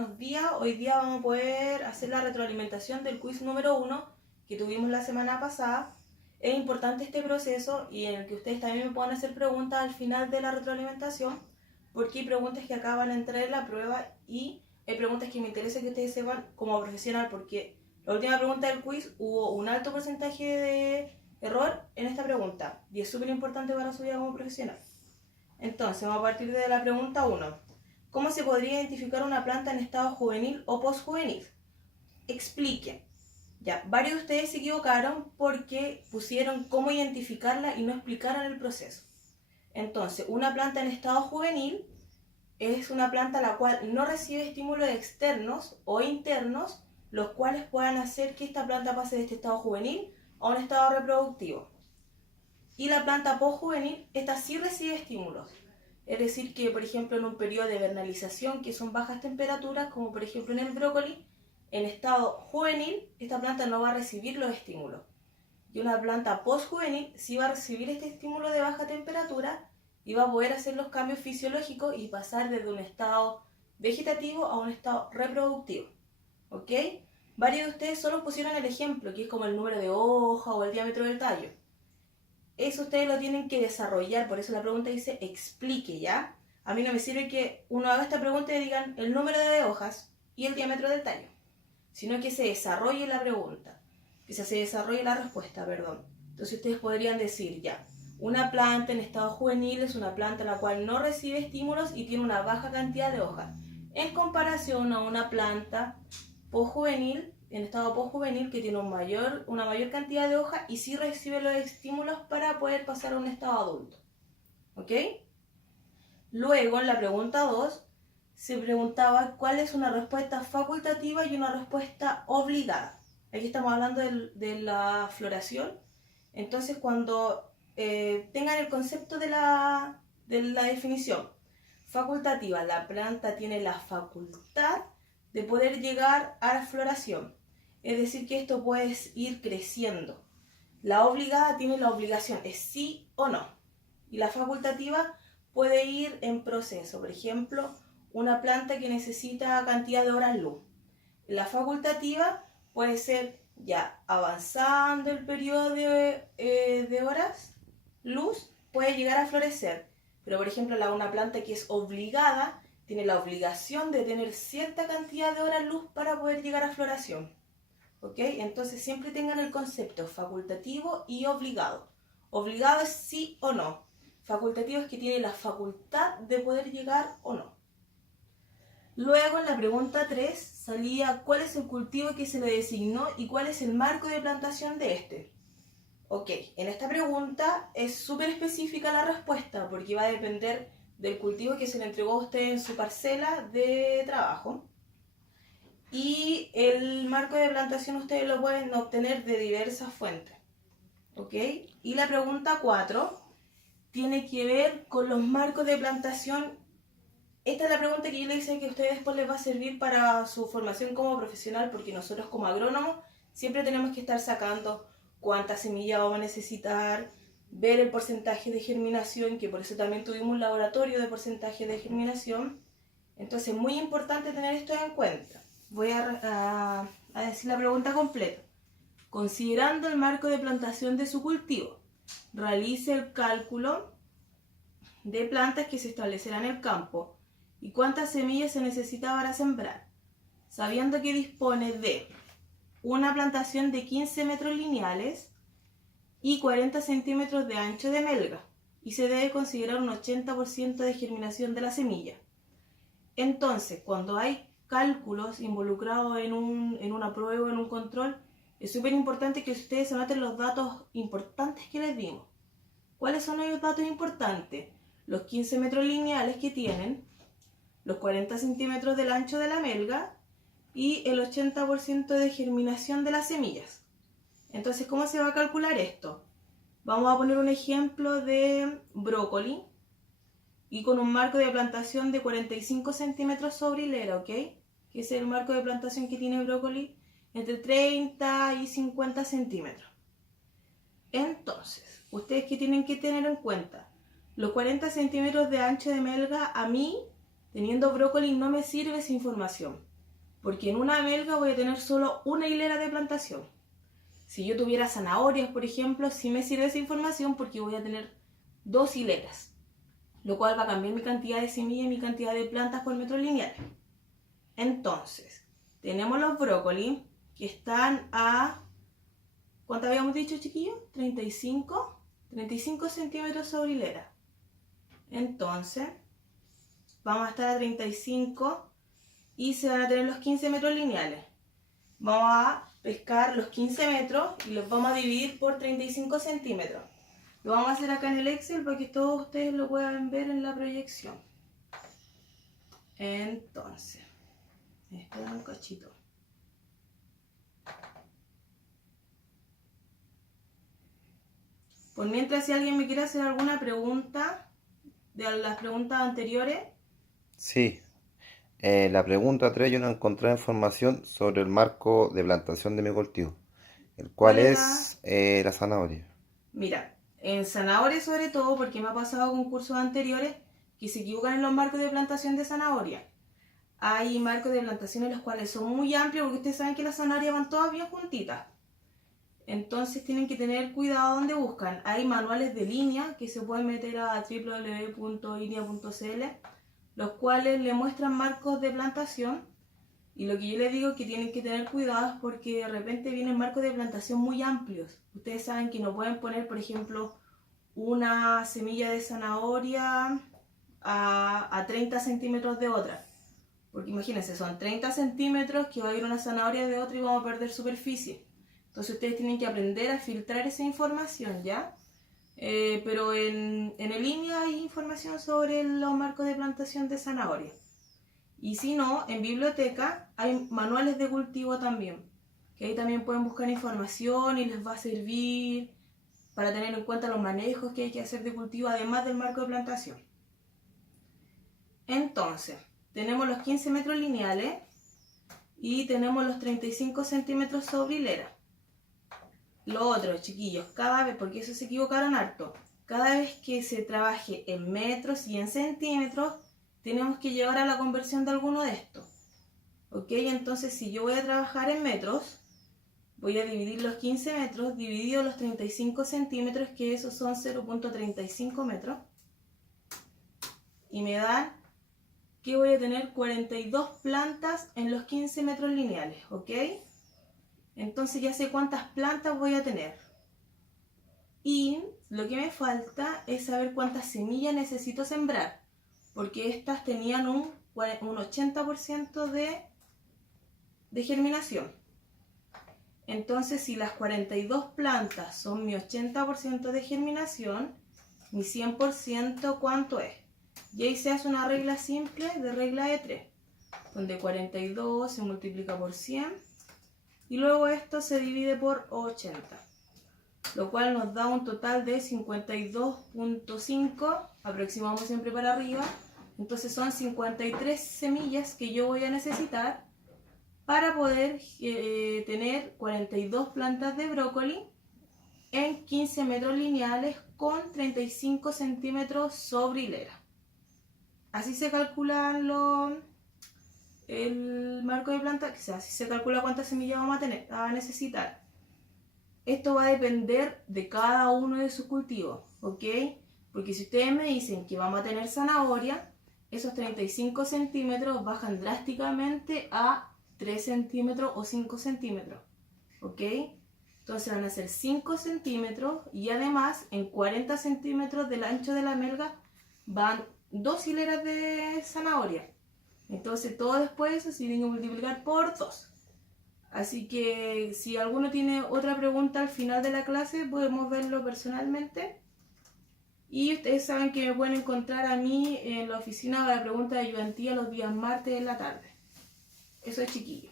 Buenos días, hoy día vamos a poder hacer la retroalimentación del quiz número 1 que tuvimos la semana pasada. Es importante este proceso y en el que ustedes también me puedan hacer preguntas al final de la retroalimentación, porque hay preguntas que acá van a entrar en la prueba y hay preguntas que me interesa que ustedes sepan como profesional, porque la última pregunta del quiz hubo un alto porcentaje de error en esta pregunta y es súper importante para su vida como profesional. Entonces, vamos a partir de la pregunta 1. ¿Cómo se podría identificar una planta en estado juvenil o postjuvenil? Expliquen. Ya, varios de ustedes se equivocaron porque pusieron cómo identificarla y no explicaron el proceso. Entonces, una planta en estado juvenil es una planta la cual no recibe estímulos externos o internos, los cuales puedan hacer que esta planta pase de este estado juvenil a un estado reproductivo. Y la planta postjuvenil, esta sí recibe estímulos. Es decir, que por ejemplo en un periodo de vernalización, que son bajas temperaturas, como por ejemplo en el brócoli, en estado juvenil, esta planta no va a recibir los estímulos. Y una planta postjuvenil sí va a recibir este estímulo de baja temperatura y va a poder hacer los cambios fisiológicos y pasar desde un estado vegetativo a un estado reproductivo. ¿Ok? Varios de ustedes solo pusieron el ejemplo, que es como el número de hoja o el diámetro del tallo. Eso ustedes lo tienen que desarrollar, por eso la pregunta dice explique, ¿ya? A mí no me sirve que uno haga esta pregunta y digan el número de hojas y el diámetro del tallo, sino que se desarrolle la pregunta, que se desarrolle la respuesta, perdón. Entonces ustedes podrían decir ya, una planta en estado juvenil es una planta la cual no recibe estímulos y tiene una baja cantidad de hojas, en comparación a una planta postjuvenil, en estado postjuvenil, que tiene una mayor cantidad de hojas y sí recibe los estímulos para poder pasar a un estado adulto. ¿Ok? Luego, en la pregunta 2, se preguntaba cuál es una respuesta facultativa y una respuesta obligada. Aquí estamos hablando de la floración. Entonces, cuando tengan el concepto de la definición facultativa, la planta tiene la facultad de poder llegar a la floración. Es decir, que esto puede ir creciendo. La obligada tiene la obligación, es sí o no. Y la facultativa puede ir en proceso. Por ejemplo, una planta que necesita cantidad de horas luz. La facultativa puede ser ya avanzando el periodo de horas luz, puede llegar a florecer. Pero por ejemplo, una planta que es obligada tiene la obligación de tener cierta cantidad de horas luz para poder llegar a floración. ¿Ok? Entonces siempre tengan el concepto facultativo y obligado. Obligado es sí o no. Facultativo es que tiene la facultad de poder llegar o no. Luego en la pregunta 3 salía cuál es el cultivo que se le designó y cuál es el marco de plantación de este. Ok, en esta pregunta es súper específica la respuesta porque va a depender del cultivo que se le entregó a usted en su parcela de trabajo. Y el marco de plantación ustedes lo pueden obtener de diversas fuentes. ¿Ok? Y la pregunta 4 tiene que ver con los marcos de plantación. Esta es la pregunta que yo le hice que a ustedes después les va a servir para su formación como profesional, porque nosotros como agrónomos siempre tenemos que estar sacando cuántas semillas vamos a necesitar, ver el porcentaje de germinación, que por eso también tuvimos un laboratorio de porcentaje de germinación. Entonces es muy importante tener esto en cuenta. Voy a decir la pregunta completa. Considerando el marco de plantación de su cultivo, realice el cálculo de plantas que se establecerán en el campo y cuántas semillas se necesita para sembrar, sabiendo que dispone de una plantación de 15 metros lineales y 40 centímetros de ancho de melga, y se debe considerar un 80% de germinación de la semilla. Entonces, cuando hay cálculos involucrados en una prueba o en un control, es súper importante que ustedes anoten los datos importantes que les dimos. ¿Cuáles son los datos importantes? Los 15 metros lineales que tienen, los 40 centímetros del ancho de la melga y el 80% de germinación de las semillas. Entonces, ¿cómo se va a calcular esto? Vamos a poner un ejemplo de brócoli y con un marco de plantación de 45 centímetros sobre hilera, ¿ok? Que es el marco de plantación que tiene brócoli entre 30 y 50 centímetros. Entonces, ustedes que tienen que tener en cuenta, los 40 centímetros de ancho de melga a mí teniendo brócoli no me sirve esa información, porque en una amelga voy a tener solo una hilera de plantación. Si yo tuviera zanahorias, por ejemplo, sí me sirve esa información porque voy a tener 2 hileras, lo cual va a cambiar mi cantidad de semillas y mi cantidad de plantas por metro lineal. Entonces, tenemos los brócolis que están a, ¿cuánto habíamos dicho, chiquillos? 35 centímetros sobre hilera. Entonces, vamos a estar a 35 y se van a tener los 15 metros lineales. Vamos a pescar los 15 metros y los vamos a dividir por 35 centímetros. Lo vamos a hacer acá en el Excel para que todos ustedes lo puedan ver en la proyección. Entonces, espera un cachito. Por mientras, si alguien me quiere hacer alguna pregunta de las preguntas anteriores. Sí. La pregunta 3, yo no encontré información sobre el marco de plantación de mi cultivo, el cual ¿Cuál es la zanahoria. Mira, en zanahoria sobre todo, porque me ha pasado con cursos anteriores que se equivocan en los marcos de plantación de zanahoria. Hay marcos de plantación en los cuales son muy amplios porque ustedes saben que las zanahorias van todas bien juntitas. Entonces tienen que tener cuidado donde buscan. Hay manuales de línea que se pueden meter a www.linea.cl, los cuales le muestran marcos de plantación. Y lo que yo les digo es que tienen que tener cuidado porque de repente vienen marcos de plantación muy amplios. Ustedes saben que no pueden poner, por ejemplo, una semilla de zanahoria a 30 centímetros de otra. Porque imagínense, son 30 centímetros que va a ir una zanahoria de otra y vamos a perder superficie. Entonces ustedes tienen que aprender a filtrar esa información, ¿ya? Pero en el línea hay información sobre los marcos de plantación de zanahoria. Y si no, en biblioteca hay manuales de cultivo también, que ahí también pueden buscar información y les va a servir para tener en cuenta los manejos que hay que hacer de cultivo, además del marco de plantación. Entonces, tenemos los 15 metros lineales y tenemos los 35 centímetros sobre hilera. Lo otro, chiquillos, cada vez, porque eso se equivocaron harto, cada vez que se trabaje en metros y en centímetros, tenemos que llevar a la conversión de alguno de estos. ¿Ok? Entonces, si yo voy a trabajar en metros, voy a dividir los 15 metros dividido los 35 centímetros, que esos son 0.35 metros. Y me dan que voy a tener 42 plantas en los 15 metros lineales. ¿Ok? Entonces ya sé cuántas plantas voy a tener. Y lo que me falta es saber cuántas semillas necesito sembrar, porque estas tenían un 80% de germinación. Entonces, si las 42 plantas son mi 80% de germinación, mi 100%, ¿cuánto es? Y ahí se hace una regla simple de regla de 3, donde 42 se multiplica por 100 y luego esto se divide por 80, lo cual nos da un total de 52.5, aproximamos siempre para arriba. Entonces son 53 semillas que yo voy a necesitar para poder tener 42 plantas de brócoli en 15 metros lineales con 35 centímetros sobre hilera. Así se calculan el marco de planta, o sea, así se calcula cuántas semillas vamos a necesitar. Esto va a depender de cada uno de sus cultivos, ¿ok? Porque si ustedes me dicen que vamos a tener zanahoria, esos 35 centímetros bajan drásticamente a 3 centímetros o 5 centímetros, ¿ok? Entonces van a ser 5 centímetros y además en 40 centímetros del ancho de la melga van 2 hileras de zanahoria. Entonces todo después eso se tiene que multiplicar por 2. Así que si alguno tiene otra pregunta al final de la clase, podemos verlo personalmente. Y ustedes saben que me pueden encontrar a mí en la oficina para preguntas de ayudantía los días martes en la tarde. Eso es, chiquillo.